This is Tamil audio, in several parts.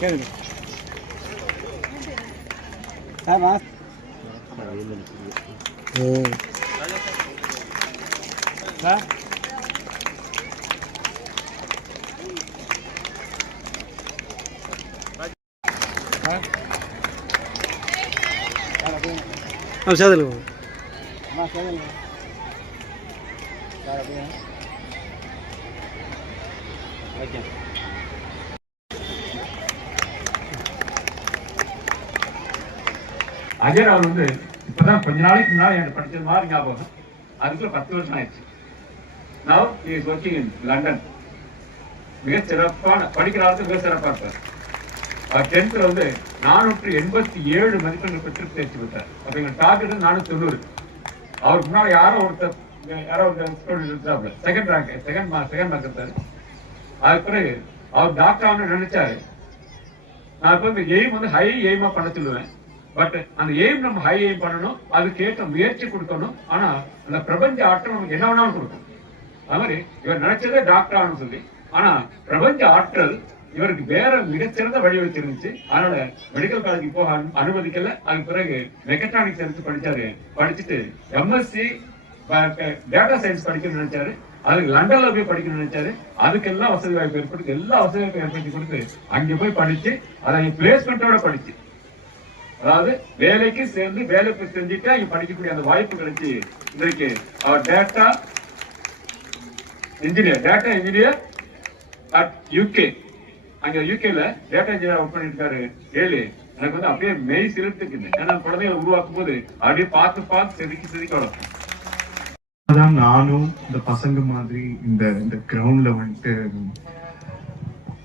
கேளுங்க சார் சேதல் அஜர் அவர் வந்து இப்பதான் கொஞ்ச நாளைக்கு முன்னாடி எனக்கு படிச்சது மாதிரி ஞாபகம். அதுக்குள்ள 10 வருஷம் ஆயிடுச்சு. Now he is working in London. மிக சிறப்பான படிக்கிற ஆளுக்கு மிக சிறப்பா இருப்பார். 10th வந்து 487 மதிப்பெண்கள் பெற்று தேர்ச்சி பெற்றார். அப்ப எங்க டார்கெட் 490. அவருக்கு முன்னாடி யாரோ ஒருத்தர் ஸ்டூடெண்ட் இருந்தாப்ல செகண்ட் மார்க் எடுத்தாரு. அதுக்கு பிறகு அவர் டாக்டர் ஆகணும்னு நினைச்சாரு. நான் இப்ப இந்த எய்ம் வந்து ஹை எய்மா பண்ண சொல்லுவேன். பட் அந்த எய்ம் நம்ம ஹை எய்ம் பண்ணணும், அதுக்கு ஏற்ற முயற்சி கொடுக்கணும். ஆனா அந்த பிரபஞ்ச ஆற்றல் நமக்கு என்ன வேணாலும் கொடுக்கும். அது மாதிரி இவர் நினைச்சதே டாக்டர் ஆகணும்னு சொல்லி, ஆனா பிரபஞ்ச ஆற்றல் இவருக்கு வேற மிகச்சிறந்த வழி வச்சிருந்துச்சு. அதனால மெடிக்கல் காலேஜுக்கு போக அனுமதிக்கல. அதுக்கு பிறகு மெக்கட்ரானிக்ஸ் எடுத்து படிச்சாரு. படிச்சுட்டு எம்எஸ்சி டேட்டா சயின்ஸ் படிக்கணும்னு நினைச்சாரு. அதுக்கு லண்டன்ல போய் படிக்கணும்னு நினைச்சாரு. அதுக்கெல்லாம் வசதி வாய்ப்பு ஏற்படுத்தி எல்லா வசதி வாய்ப்பு ஏற்படுத்தி கொடுத்து அங்க போய் படிச்சு அதை பிளேஸ்மெண்டோட படிச்சு, அதாவது வேலைக்கு சேர்ந்து வேலை செஞ்சுட்டு இங்க படிக்கக்கூடிய அந்த வாய்ப்பு கிடைச்சி இன்றைக்கு அவர் டேட்டா இன்ஜினியர் அட் யூகே, அங்க யூகேல டேட்டா இன்ஜினியர் ஒர்க் பண்ணிட்டு இருக்காரு. எனக்கு வந்து அப்படியே மெய் சிலிர்த்துக்குது. ஏன்னா குழந்தைகளை உருவாக்கும் போது அப்படியே பார்த்து செதுக்கி வளர்க்கும். அதான் நானும் இந்த பசங்க மாதிரி இந்த கிரவுண்ட்ல வந்துட்டு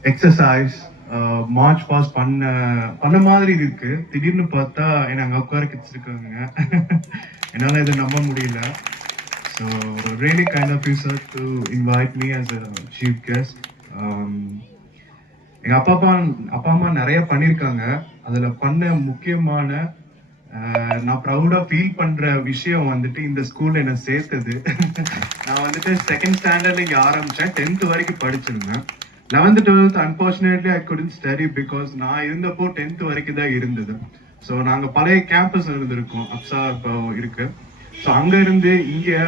எக்ஸசைஸ் மார்ச் பாஸ் பண்ண மாதிரி இருக்கு. திடீர்னு பார்த்தா என்ன அங்க உட்கார கிச்சிருக்காங்க. என்னால இதை நம்ப முடியல. So really kind of you sir to invite me as a chief guest. எங்க அப்பா அம்மா நிறைய பண்ணிருக்காங்க. அதுல பண்ண முக்கியமான நான் ப்ரௌடா ஃபீல் பண்ற விஷயம் வந்துட்டு இந்த ஸ்கூல்ல என்ன சேர்த்தது. நான் வந்துட்டு செகண்ட் ஸ்டாண்டர்ட்ல இங்க ஆரம்பிச்சேன். 10th வரைக்கும் படிச்சிருந்தேன். 11th 12th unfortunately I couldn't study because நான் இருந்தப்போ 10th வரைக்கும் தான் இருந்தது. ஸோ நாங்க பழைய கேம்பஸ் இருந்திருக்கோம், அப்சா இப்போ இருக்கு. ஸோ அங்க இருந்து இங்க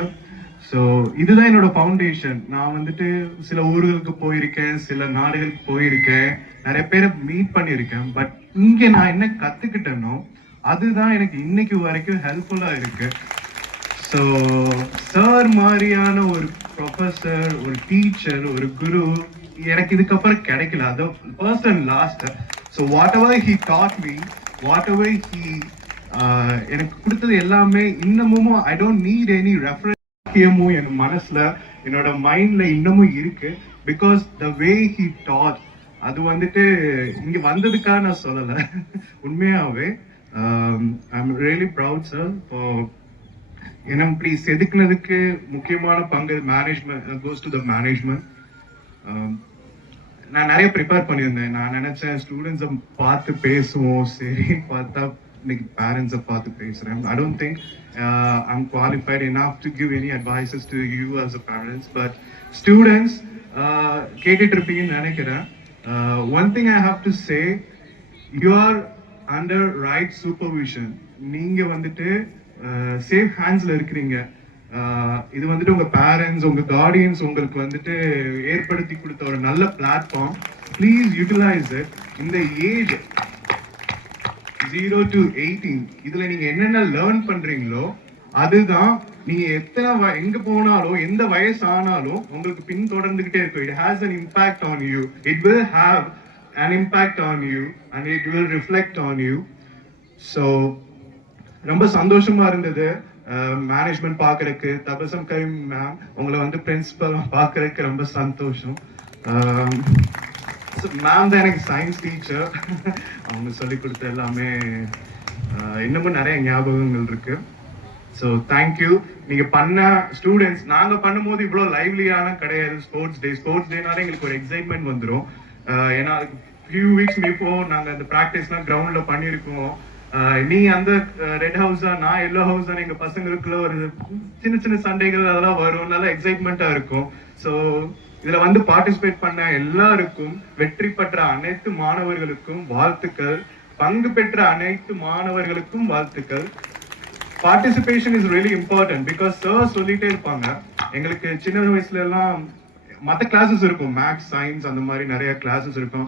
ஸோ இதுதான் என்னோட ஃபவுண்டேஷன். நான் வந்துட்டு சில ஊர்களுக்கு போயிருக்கேன், சில நாடுகளுக்கு போயிருக்கேன், நிறைய பேரை மீட் பண்ணியிருக்கேன். பட் இங்க நான் என்ன கத்துக்கிட்டேனோ அதுதான் எனக்கு இன்னைக்கு வரைக்கும் ஹெல்ப்ஃபுல்லா இருக்கு. ஸோ சார் மாதிரியான ஒரு ப்ரொஃபஸர், ஒரு டீச்சர், ஒரு குரு எனக்கு இதுக்கப்புறம் கிடைக்கல. அது person lost. So whatever he taught me, whatever he எனக்கு கொடுத்தது எல்லாமே இன்னமும் I don't need any reference. என் மனசுல என்னோட மைண்ட்ல இன்னமும் இருக்கு. Because the way he taught அது வந்துட்டு இங்க வந்ததுக்காக நான் சொல்லல, உண்மையாவே I'm really proud sir for என்ன இப்படி செதுக்குனதுக்கு. முக்கியமான பங்கு management goes to the management. நான் நிறைய ப்ரிப்பேர் பண்ணியிருந்தேன். நான் நினைச்சேன் ஸ்டூடெண்ட்ஸை பார்த்து பேசுவோம், சரி பார்த்தா இன்னைக்கு பேரண்ட்ஸை பார்த்து பேசுறேன். ஐ don't think I'm qualified enough to give any advices to you as a parents. But students கேட்டுட்டு இருப்பீங்கன்னு நினைக்கிறேன். One thing I have to say, you are under right supervision. நீங்க வந்துட்டு சேஃப் ஹேண்ட்ஸ்ல இருக்கிறீங்க. இது வந்துட்டு உங்க பேரண்ட்ஸ், உங்க கார்டியன்ஸ் உங்களுக்கு வந்துட்டு ஏற்படுத்தி கொடுத்த ஒரு நல்ல பிளாட்ஃபார்ம். Please utilize it. இந்த ஏஜ் 0 to 18 இதுல நீங்க என்னென்ன லேர்ன் பண்றீங்களோ அதுதான் நீங்க எங்க போனாலும் எந்த வயசு ஆனாலும் உங்களுக்கு பின் தொடர்ந்துகிட்டே இருக்கும். It has an impact on you. It will have an impact on you and it will reflect on you. So ரொம்ப சந்தோஷமா இருந்தது மேனேஜ்மெண்ட் பாக்குறதுக்கு. தபசம் கரீம் மேம் உங்களை வந்து பிரின்சிபல் பாக்குறதுக்கு ரொம்ப சந்தோஷம். மேம் தான் எனக்கு சயின்ஸ் டீச்சர். அவங்க சொல்லி கொடுத்த எல்லாமே இன்னமும் நிறைய ஞாபகங்கள் இருக்கு. So thank you. நீங்க பண்ண ஸ்டூடெண்ட்ஸ், நாங்க பண்ணும்போது இவ்வளோ லைவ்லியான கிடையாது. ஸ்போர்ட்ஸ் டேனால எங்களுக்கு ஒரு எக்ஸைட்மெண்ட் வந்துடும். ஏன்னா ஃபியூ வீக்ஸ் பிஃபோர் நாங்க அந்த ப்ராக்டிஸ்லாம் கிரவுண்ட்ல பண்ணியிருக்கோம். நீ அந்த ரெட் ஹவுஸா, நான் எல்லோ ஹவுஸா, எங்க பசங்களுக்குள்ள ஒரு சின்ன சின்ன சண்டைகள் அதெல்லாம் வரும். நல்லா எக்ஸைட்மெண்டா இருக்கும். ஸோ இதுல வந்து பார்ட்டிசிபேட் பண்ண எல்லாருக்கும், வெற்றி பெற்ற அனைத்து மாணவர்களுக்கும் வாழ்த்துக்கள். பங்கு பெற்ற அனைத்து மாணவர்களுக்கும் வாழ்த்துக்கள். Participation is really important because sir சொல்லிட்டே இருப்பாங்க. எங்களுக்கு சின்ன வயசுல எல்லாம் மற்ற கிளாஸஸ் இருக்கும், மேக்ஸ், சயின்ஸ், அந்த மாதிரி நிறைய கிளாஸஸ் இருக்கும்.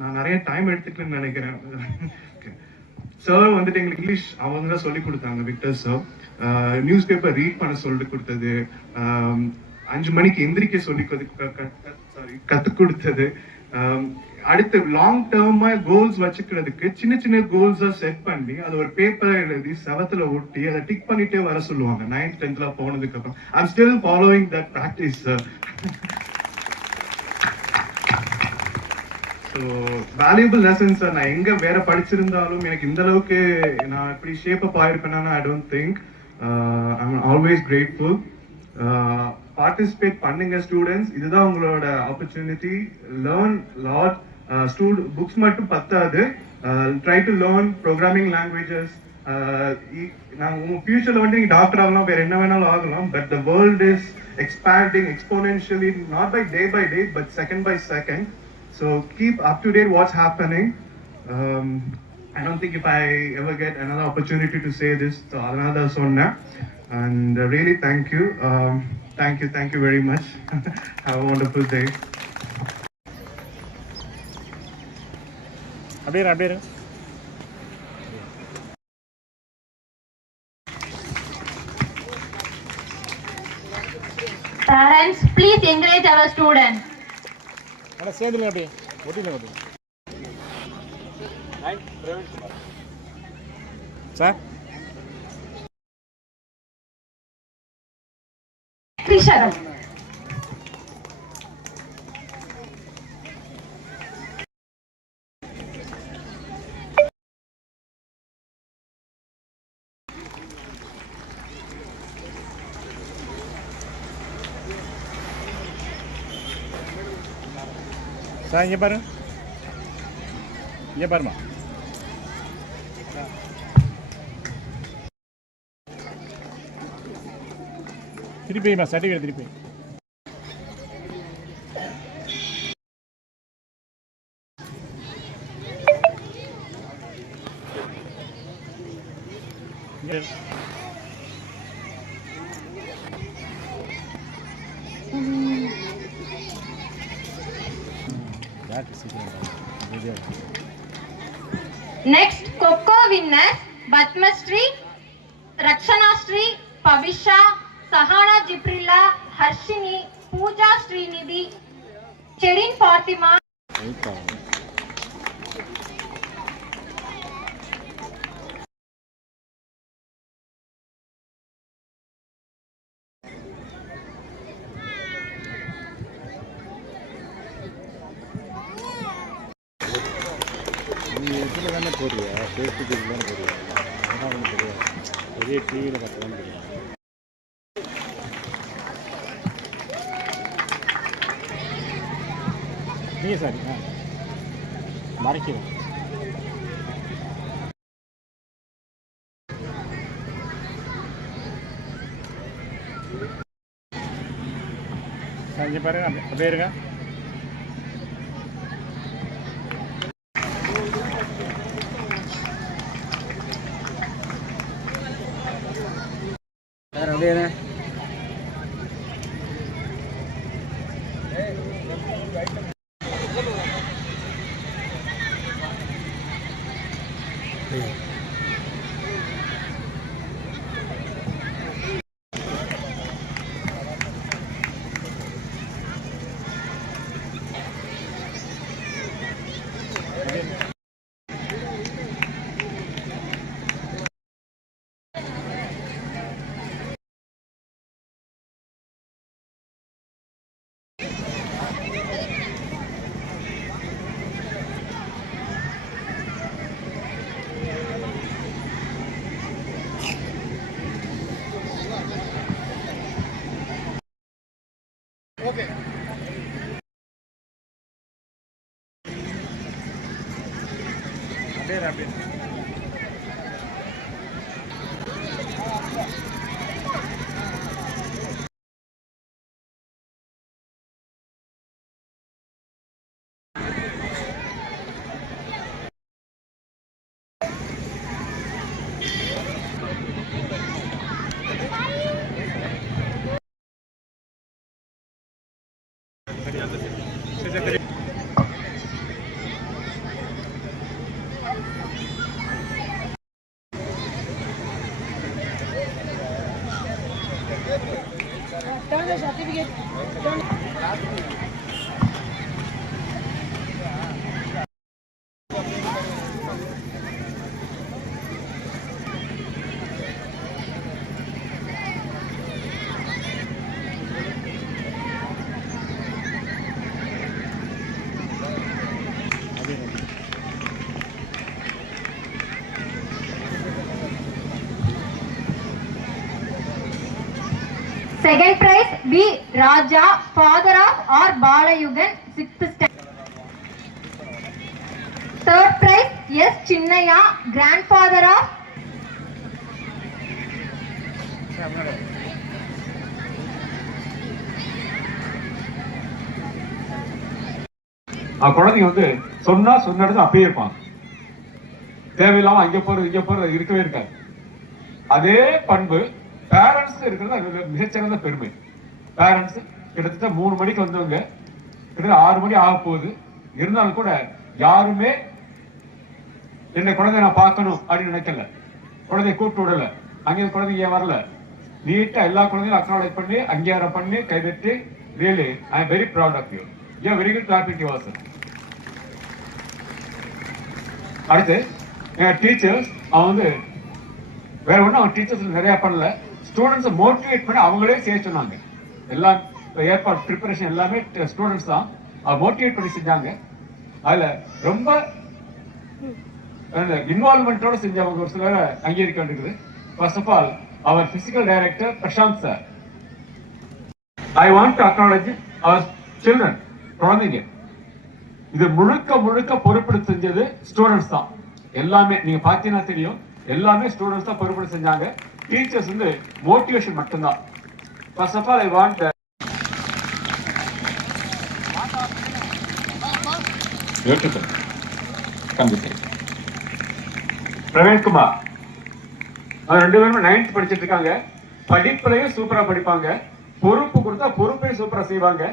நான் நிறைய டைம் எடுத்துக்கணும்னு நினைக்கிறேன். சார் வந்துட்டு எங்களுக்கு இங்கிலீஷ் அவங்க தான் சொல்லி கொடுத்தாங்க, Victor sir. News paper read பண்ண சொல்லி கொடுத்தது, 5 மணிக்கு எந்திரிக்க சொல்லி கற்றுக் கொடுத்தது. அடுத்து லாங் டேர்மா கோல்ஸ் வச்சுக்கிறதுக்கு சின்ன சின்ன கோல்ஸா செட் பண்ணி அதை ஒரு பேப்பரை எழுதி செவத்துல ஒட்டி அதை டிக் பண்ணிட்டே வர சொல்லுவாங்க. 9th 10th போனதுக்கு அப்புறம் I'm still following that practice. So valuable lessons நான் எங்க வேற படிச்சிருந்தாலும் எனக்கு இந்த அளவுக்கு நான் இப்படி ஷேப் அப் ஆயிருப்பேன்னா I don't think. I'm always grateful. Participate பண்ணுங்க ஸ்டூடெண்ட்ஸ், இதுதான் உங்களோட ஆப்பர்ச்சுனிட்டி. Learn lot. புக்ஸ் மட்டும் பத்தாது, try to learn programming languages. நான் உங்க ஃபியூச்சர்ல வந்து நீங்க டாக்டர் ஆகலாம், வேற என்ன வேணாலும் ஆகலாம். But the world is expanding exponentially, not by day, but second by second. So keep up to date what's happening. I don't think if I ever get another opportunity to say this, so another sonna. And really thank you. Thank you very much. Have a wonderful day. அப்படியே Parents, please encourage our students. ஆனால் சேர்ந்துங்க அப்படியே ஒட்டிங்க சார். Krisharam. சார் இங்கே பாருங்க, இங்கே பாருமா. திருப்பிமா சர்டிஃபிகேட் திருப்பி. Next, Coco winners Batma Sri, Rakshana Sri, Pavisha, Sahana Jibrilla, Harshini, Pooja Srinidhi, Cherin Fatima. நீ இதில் தானே போடுறியா, ஃபேஸ்புக் இதில் தானே போடுறியா? அதான் ஒன்றும் தெரியாது, பெரிய டிவியில் பார்த்தா தான் தெரியும். நீங்கள் சாரி மறைக்கிறோம். இங்கே பாருங்க, அப்படியே இருங்க. சார் அப்படியே ஓகே. அப்படியே Second prize B. Raja, father of R. Balayugan, 6th standard. Third prize S. Chinnaya, grandfather of குழந்தைங்க வந்து சொன்னா சொன்ன இடத்துல அப்பயே இருப்பாங்க. தேவையில்லாம அங்க போறது இங்க போறது இருக்கவே இருக்காது. அதே பண்பு பேரண்ட்ஸ் இருக்கிறது மிகச்சிறந்த பெருமை. பேரண்ட்ஸ் கிட்டத்தட்ட 3 மணிக்கு வந்தவங்க கிட்டத்தட்ட 6 மணி ஆக போகுது. இருந்தாலும் கூட யாருமே என்ன குழந்தை நான் பார்க்கணும் அப்படின்னு நினைக்கல. குழந்தைய கூப்பிட்டு விடல. அங்கே குழந்தைங்க வரல. நீட்டா எல்லா குழந்தையும் அக்னாலேஜ் பண்ணி அங்கீகாரம் பண்ணி கைதட்டி really I am very proud of you. You are very good clapping yourself. அடுத்து டீச்சர்ஸ் அவன் வந்து வேற ஒன்றும் அவன் டீச்சர்ஸ் நிறைய பண்ணல. ஸ்டூடெண்ட்ஸை மோட்டிவேட் பண்ணி அவங்களே செய்ய சொன்னாங்க. எல்லாம் ஏற்பாடு ப்ரிப்பரேஷன் எல்லாமே ஸ்டூடெண்ட்ஸ் தான் மோட்டிவேட் பண்ணி செஞ்சாங்க. அதுல ரொம்ப இன்வால்மெண்டோட செஞ்சவங்க ஒரு சிலரை அங்கீகரிக்க வேண்டியது. First of all our physical director Prashant sir. I want to acknowledge our children, குழந்தைங்க. இது முழுக்க முழுக்க பொறுப்பெடுத்து செஞ்சது ஸ்டூடெண்ட்ஸ் தான். எல்லாமே நீங்க பாத்தீங்கன்னா தெரியும், எல்லாமே ஸ்டூடெண்ட்ஸ் தான் பொறுப்பெடுத்து செஞ்சாங்க. டீச்சர்ஸ் வந்து மோட்டிவேஷன் மட்டும்தான். First of all I want Praveenkumar. அவங்க 2 பேருமே 9th படிச்சிட்டு இருக்காங்க. படிப்புலையும் சூப்பரா படிப்பாங்க. பொறுப்பு கொடுத்தா பொறுப்பையும் சூப்பரா செய்வாங்க.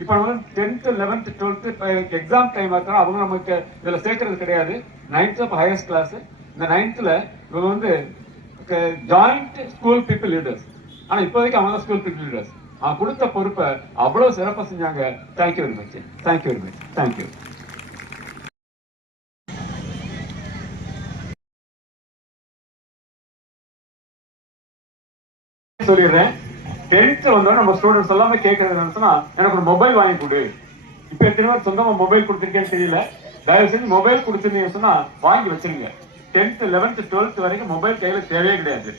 இப்ப நம்ம 10th 11th 12th exam time ஆனா அவங்க நமக்கு இதுல சேர்க்கறது கிடையாது. 9th highest class. இந்த 9thல இவங்க வந்து ஜாயிண்ட் ஸ்கூல் பீப்புள் லீடர்ஸ். ஆனா இப்போதைக்கு அவங்க தான் ஸ்கூல் பீப்புள் லீடர்ஸ். அவங்க கொடுத்த பொறுப்பை அவ்வளவு சிறப்பா செஞ்சாங்க. Thank you very much. Thank you very much. Thank you. சொல்லிடுறேன். 10th வந்தோம் நம்ம ஸ்டூடெண்ட்ஸ் எல்லாமே கேட்கறது என்னன்னா, எனக்கு ஒரு மொபைல் வாங்கி கொடு. இப்ப எத்தனை பேர் சொந்தமா மொபைல் கொடுத்துருக்கேன்னு தெரியல. தயவு செஞ்சு மொபைல் கொடுத்துருந்தீங்கன்னு சொன்னா வாங்கி வச்சிருங்க. 10th 11th 12th வரைக்கும் மொபைல் கையில தேவையே கிடையாது.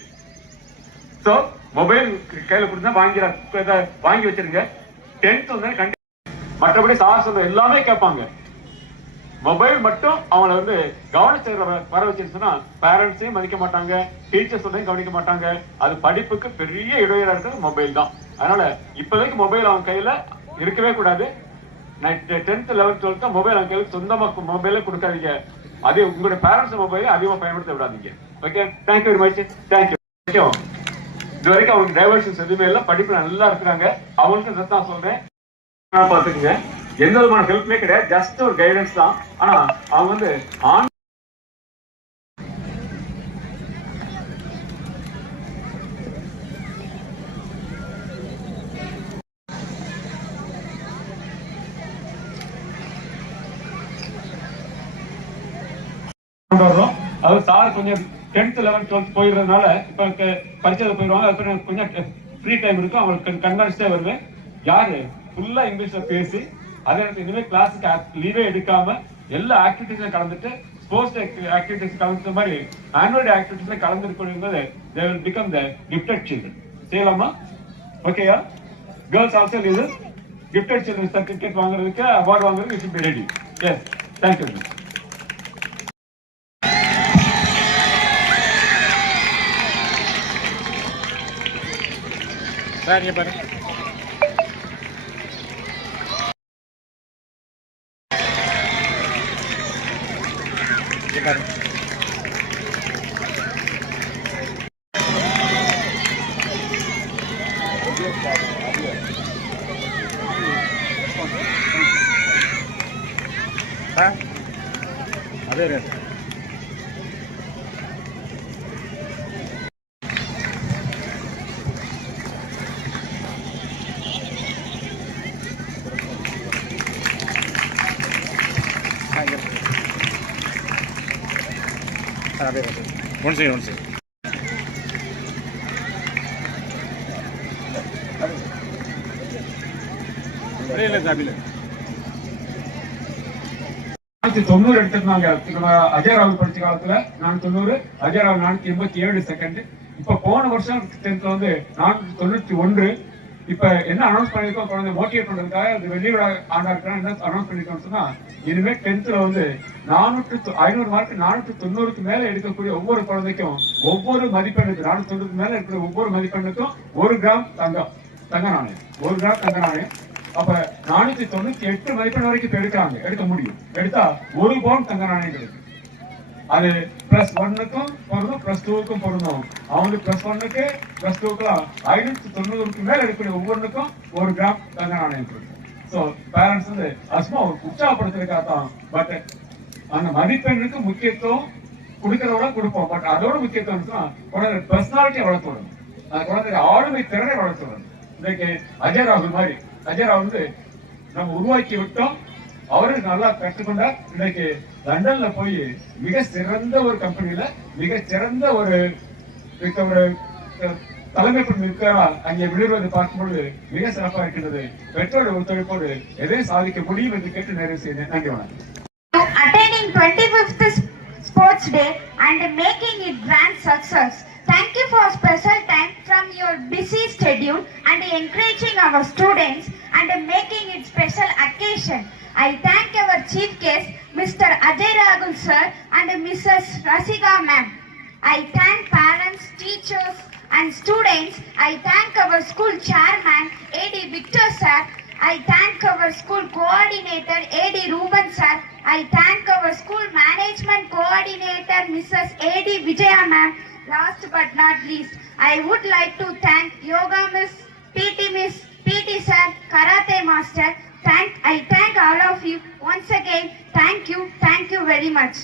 சோ மொபைல் கையில கொடுத்தா வாங்கி வச்சிருங்க. 10th வந்து மற்றபடி சார் சொல்ற எல்லாமே கேட்பாங்க. மொபைல் மட்டும் அவங்களை வந்து கவனிச்சு வர வச்சிருச்சுன்னா பேரண்ட்ஸையும் மதிக்க மாட்டாங்க, டீச்சர்ஸோடையும் கவனிக்க மாட்டாங்க. அது படிப்புக்கு பெரிய இடையூறா இருக்கிறது மொபைல் தான். அதனால இப்போதைக்கு மொபைல் அவங்க கையில இருக்கவே கூடாது. 10th 11th 12th மொபைல் அவங்க கையில சொந்தமா மொபைலே கொடுக்காதீங்க. அது உங்களுடைய பேரண்ட்ஸ் மொபைலை அதிகமா பயன்படுத்த விடாதீங்க. Okay, thank you very much. Thank you. இது வரைக்கும் அவங்க டைவர்ஷன்ஸ் எதுவுமே இல்லை, படிப்புல நல்லா இருக்கிறாங்க. அவங்களுக்கு தான் சொல்றேன், பாத்துக்குங்க. எந்த விதமான ஹெல்ப்மே கிடையாது, ஜஸ்ட் ஒரு கைடன்ஸ் தான். ஆனா அவங்க வந்து அவர் சார் கொஞ்சம் 10th 11th 12th போயிடுறதுனால இப்ப படிச்சது போயிடுவாங்க. அதுக்கு கொஞ்சம் ஃப்ரீ டைம் இருக்கும். அவங்களுக்கு கண்காணிச்சுட்டே வருவேன். யாரு ஃபுல்லா இங்கிலீஷ்ல பேசி அதே நேரத்தில் இனிமேல் கிளாஸுக்கு லீவே எடுக்காம எல்லா ஆக்டிவிட்டிஸும் கலந்துட்டு ஸ்போர்ட்ஸ் ஆக்டிவிட்டிஸ் கலந்துட்ட மாதிரி ஆனுவல் டே ஆக்டிவிட்டிஸ்ல கலந்துருக்கும்போது they will become the gifted children. செய்யலாமா? ஓகேயா? Girls also leaders gifted children certificate வாங்குறதுக்கு அவார்டு வாங்குறதுக்கு you should be ready. Yes, thank you. Sir இங்க பாருங்க. அதே ரேட். அதே ரேட். One second. இல்லை சாப்பில 90 எடுத்திருந்தாங்க. அஜய் ராகுல் படிச்ச காலத்துல 490, அஜய் ராகுல் 487 செகண்ட். இப்ப போன வருஷம் 10th வந்து 491. இப்ப என்ன அனௌன்ஸ் பண்ணிருக்கோம், குழந்தை மோட்டிவேட் பண்றதுக்காக அது வெளியோட ஆண்டா இருக்கிற என்ன அனௌன்ஸ் பண்ணிருக்கோம்னு சொன்னா, இனிமே 10th வந்து 500 மார்க் 490க்கு மேல எடுக்கக்கூடிய ஒவ்வொரு குழந்தைக்கும் ஒவ்வொரு மதிப்பெண்ணுக்கு 490க்கு மேல இருக்கிற ஒவ்வொரு மதிப்பெண்ணுக்கும் 1 கிராம் தங்க நாணயம், 1 கிராம் தங்க நாணயம். அப்ப 498 மதிப்பெண் வரைக்கும் எடுக்கிறாங்க, எடுக்க முடியும். எடுத்தா 1 பவுன் தங்க நாணயம் கிடைக்கும். அது +1க்கும் பொருந்தும், +2க்கும் பொருந்தும். அவங்களுக்கு +1க்கு +2க்குலாம் 590க்கு மேல எடுக்கக்கூடிய ஒவ்வொன்றுக்கும் 1 கிராம் தங்க நாணயம் கொடுக்கும். ஸோ பேரண்ட்ஸ் வந்து அசுமா உற்சாகப்படுத்துறதுக்காக தான். பட் அந்த மதிப்பெண்ணுக்கு முக்கியத்துவம் கொடுக்கறதோட கொடுப்போம். பட் அதோட முக்கியத்துவம் குழந்தை பர்சனாலிட்டியை வளர்த்து விடணும், அந்த குழந்தை ஆளுமை திறனை வளர்த்து விடணும். இன்னைக்கு அஜய் ராகுல் மாதிரி அஜய் ராகுல் வந்து நம்ம உருவாக்கி விட்டோம். அவரு நல்லா கற்றுக்கொண்டா இன்னைக்கு லண்டன்ல போய் மிக சிறந்த ஒரு கம்பெனியில மிக சிறந்த ஒரு தலைமை இருக்கிறா அங்கே விழுவது பார்க்கும்போது மிக சிறப்பாக இருக்கின்றது. பெற்றோர் ஒத்துழைப்போடு எதையும் சாதிக்க முடியும் என்று கேட்டு நிறைவு செய்தேன். நன்றி, வணக்கம். Attending 25th Sports Day and making it grand success. Thank you for special time from your busy schedule and encouraging our students and making it special occasion. I thank our chief guest, Mr. Ajay Raghul sir and Mrs. Rasika ma'am. I thank parents, teachers and students. I thank our school chairman, A.D. Victor sir. I thank our school coordinator, A.D. Ruben sir. I thank our school management coordinator, Mrs. A.D. Vijaya ma'am. Last but not least, I would like to thank Yoga Miss, PT sir, Karate master. I thank all of you once again. Thank you very much.